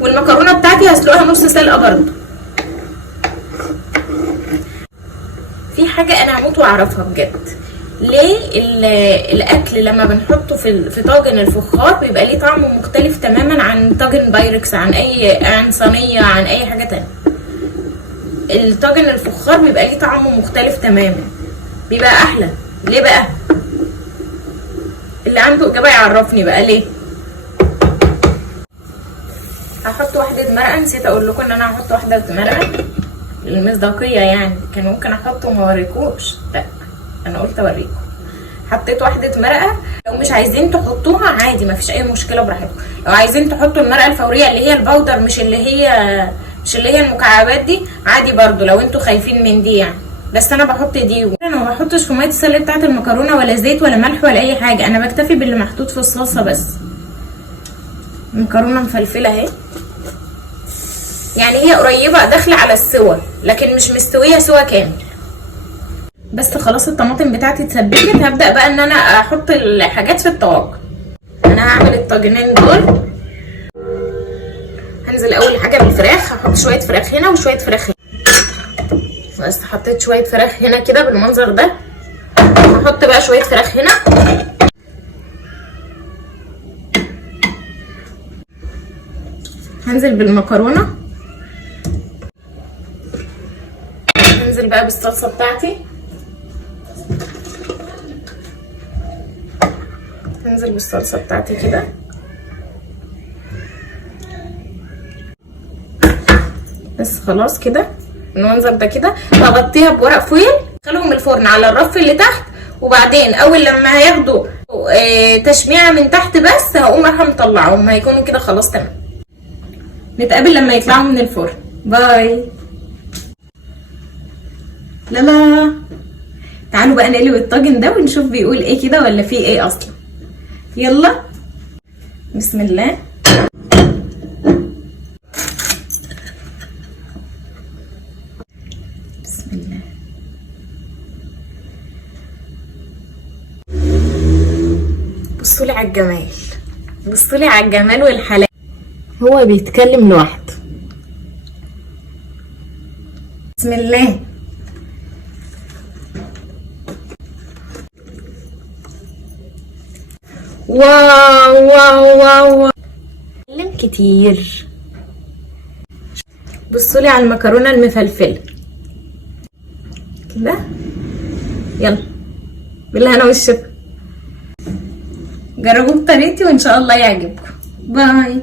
والمكرونه بتاعتي هسلقها نص سلقه برضه. في حاجه انا هموت واعرفها بجد، ليه الاكل لما بنحطه في طاجن الفخار بيبقى ليه طعم مختلف تماما عن طاجن بايركس، عن صينيه، عن اي حاجه تانية. الطاجن الفخار بيبقى ليه طعم مختلف تماما، بيبقى احلى. ليه بقى؟ اللي عنده اجابه يعرفني بقى ليه. هحط واحده مرقه، نسيت اقول لكم ان انا هحط واحده مرقه للمصداقيه، يعني كان ممكن احطه وما اوريكوش، لا انا قلت اوريكم. حطيت واحده مرقه. لو مش عايزين تحطوها عادي مفيش اي مشكله، براحتكم. لو عايزين تحطوا المرقه الفوريه اللي هي البودر، مش اللي هي المكعبات دي، عادي برضو لو انتوا خايفين من دي يعني. بس انا بحط دي. انا ما بحطش في ميه السلق بتاعه المكرونه ولا زيت ولا ملح ولا اي حاجه، انا بكتفي باللي محطوط في الصلصه بس. مكرونه مفلفله اهي، يعني هي قريبه داخله على السوا لكن مش مستويه سوا كامل. بس خلاص الطماطم بتاعتي اتسبكت، هبدا بقى ان انا احط الحاجات في الطواجن. انا هعمل الطاجنين دول. هنزل اول حاجه بالفراخ، هحط شويه فراخ هنا وشويه فراخ هنا. بس حطيت شويه فراخ هنا كده بالمنظر ده. هحط بقى شويه فراخ هنا. هنزل بالمكرونه. هنزل بقى بالصلصه بتاعتي. هنزل بالصلصه بتاعتي كده. بس خلاص كده المنظر ده كده. هغطيها بورق فويل، خليهم الفرن على الرف اللي تحت، وبعدين اول لما هياخدوا تشميعه من تحت بس هقوم رايحه مطلعهم، هيكونوا كده خلاص تمام. نتقابل لما يطلعوا من الفرن. باي. لا تعالوا بقى نقلب الطاجن ده ونشوف بيقول ايه كده ولا فيه ايه اصلا. يلا بسم الله. بسم الله. بصولي على الجمال، بصولي على الجمال والحلاوه. هو بيتكلم لوحده. بسم الله. واو واو واو، اتكلم كتير. بصولي على المكرونه المفلفله كده. يلا بالهنا والشفا، جربوا بطريقتي وان شاء الله يعجبكم. باي.